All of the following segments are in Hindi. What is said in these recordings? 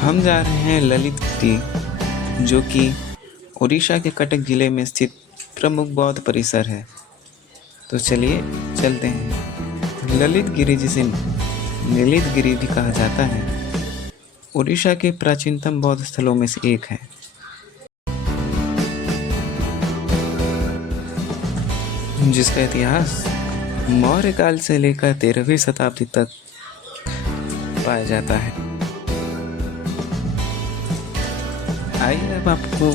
हम जा रहे हैं ललित गिरी, जो कि उड़ीसा के कटक जिले में स्थित प्रमुख बौद्ध परिसर है। तो चलिए चलते हैं। ललित गिरी, जिसे नीलित गिरी भी कहा जाता है, उड़ीसा के प्राचीनतम बौद्ध स्थलों में से एक है। जिसका इतिहास मौर्य काल से लेकर 13वीं शताब्दी तक पाया जाता है। आइए अब आपको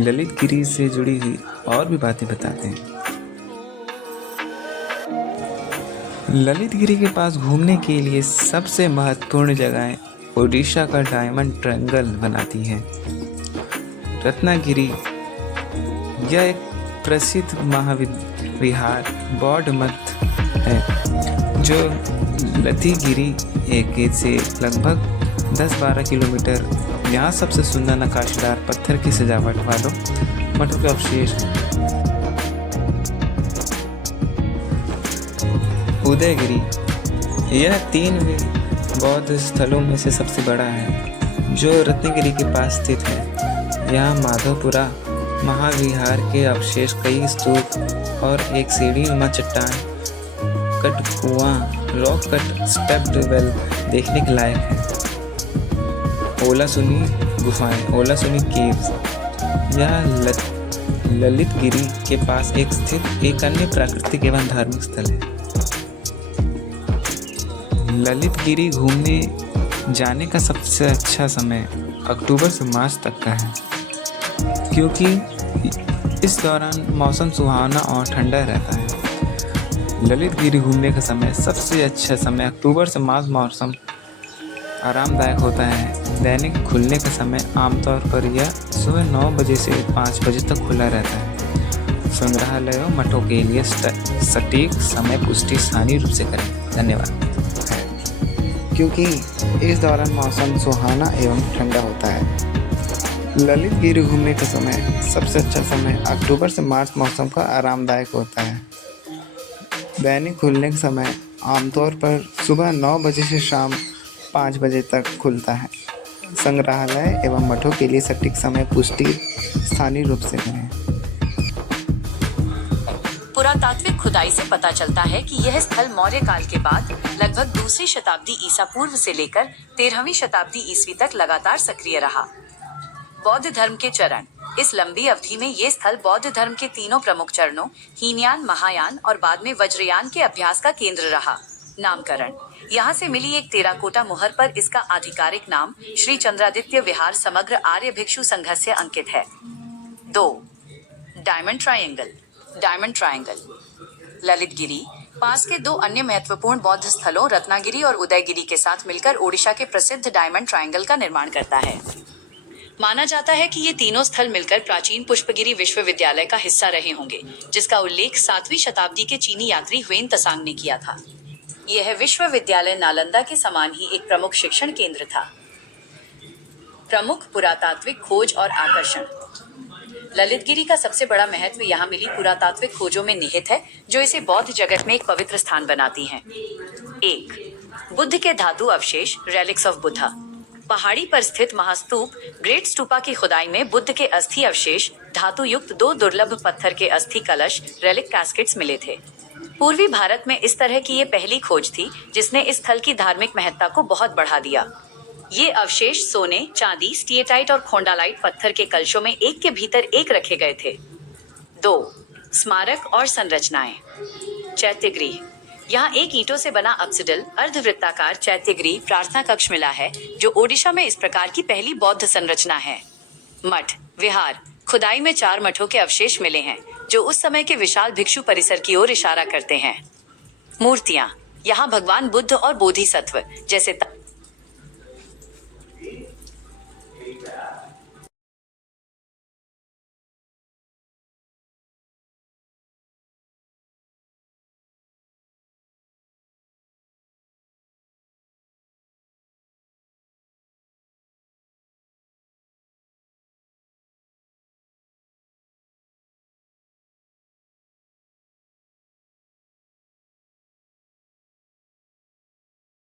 ललित गिरी से जुड़ी हुई और भी बातें बताते हैं। ललित गिरी के पास घूमने के लिए सबसे महत्वपूर्ण जगहें उड़ीसा का डायमंड ट्रायंगल बनाती हैं। रत्नागिरी, यह एक प्रसिद्ध महाविहार बौद्ध मठ है, जो लतिगिरी से लगभग 10-12 किलोमीटर। यहाँ सबसे सुंदर नक्काशीदार पत्थर की सजावट वालों मठों के अवशेष। उदयगिरी, यह 3 बौद्ध स्थलों में से सबसे बड़ा है, जो रत्नगिरी के पास स्थित है। यहाँ माधवपुरा महाविहार के अवशेष, कई स्तूप और एक सीढ़ीनुमा चट्टान कट कुआं, रॉक कट स्टेप्ड वेल देखने के लायक है। ओलासुनी गुफाएं, ओलासुनी केव्स, यह ललित गिरी के पास एक स्थित एक अन्य प्राकृतिक एवं धार्मिक स्थल है। ललित गिरी घूमने जाने का सबसे अच्छा समय अक्टूबर से मार्च तक का है, क्योंकि इस दौरान मौसम सुहावना और ठंडा रहता है। ललित गिरी घूमने का समय सबसे अच्छा समय अक्टूबर से मार्च, मौसम आरामदायक होता है। दैनिक खुलने का समय आमतौर पर यह सुबह 9 बजे से 5 बजे तक खुला रहता है। संग्रहालयों मठों के लिए सटीक समय पुष्टि स्थानीय रूप से करें। धन्यवाद। क्योंकि इस दौरान मौसम सुहाना एवं ठंडा होता है। ललित गिरी घूमने का समय सबसे अच्छा समय अक्टूबर से मार्च, मौसम का आरामदायक होता है। दैनिक खुलने का समय आमतौर पर सुबह 9 बजे से शाम 5 बजे तक खुलता है। संग्रहालय एवं मठों के लिए सटीक समय पुष्टि स्थानीय रूप से करें। पुरातात्विक खुदाई से पता चलता है कि यह स्थल मौर्य काल के बाद लगभग 2वीं शताब्दी ईसा पूर्व से लेकर 13वीं शताब्दी ईस्वी तक लगातार सक्रिय रहा। बौद्ध धर्म के चरण, इस लंबी अवधि में ये स्थल बौद्ध धर्म के तीनों प्रमुख चरणों हीनयान, महायान और बाद में वज्रयान के अभ्यास का केंद्र रहा। नामकरण, यहाँ से मिली एक टेराकोटा मुहर पर इसका आधिकारिक नाम श्री चंद्रादित्य विहार समग्र आर्य भिक्षु संघस्य अंकित है। 2. Diamond triangle. Diamond triangle Lalitgiri पास के 2 अन्य महत्वपूर्ण बौद्ध स्थलों रत्नागिरी और उदयगिरी के साथ मिलकर ओडिशा के प्रसिद्ध डायमंड ट्रायंगल का निर्माण करता है। माना जाता है कि ये तीनों स्थल मिलकर प्राचीन पुष्पगिरी विश्वविद्यालय का हिस्सा रहे होंगे, जिसका उल्लेख 7वीं शताब्दी के चीनी यात्री ह्वेन त्सांग ने किया था। यह विश्वविद्यालय नालंदा के समान ही एक प्रमुख शिक्षण केंद्र था। प्रमुख पुरातात्विक खोज और आकर्षण। ललित गिरी का सबसे बड़ा महत्व यहाँ मिली पुरातात्विक खोजों में निहित है, जो इसे बौद्ध जगत में एक पवित्र स्थान बनाती हैं। 1. बुद्ध के धातु अवशेष, रेलिक्स ऑफ बुद्धा। पहाड़ी पर स्थित महास्तूप ग्रेट स्तूपा की खुदाई में बुद्ध के अस्थि अवशेष, धातु युक्त 2 दुर्लभ पत्थर के अस्थि कलश, रेलिक कैस्केट्स मिले थे। पूर्वी भारत में इस तरह की ये पहली खोज थी, जिसने इस स्थल की धार्मिक महत्ता को बहुत बढ़ा दिया। ये अवशेष सोने, चांदी, स्टीएटाइट और खोंडालाइट पत्थर के कलशों में एक के भीतर एक रखे गए थे। 2. स्मारक और संरचनाएं। चैत्यगृह, यहाँ एक ईंटों से बना अप्सिडल अर्धवृत्ताकार चैत्यगृह प्रार्थना कक्ष मिला है, जो ओडिशा में इस प्रकार की पहली बौद्ध संरचना है। मठ विहार, खुदाई में 4 मठों के अवशेष मिले हैं, जो उस समय के विशाल भिक्षु परिसर की ओर इशारा करते हैं। मूर्तियां, यहाँ भगवान बुद्ध और बोधिसत्व जैसे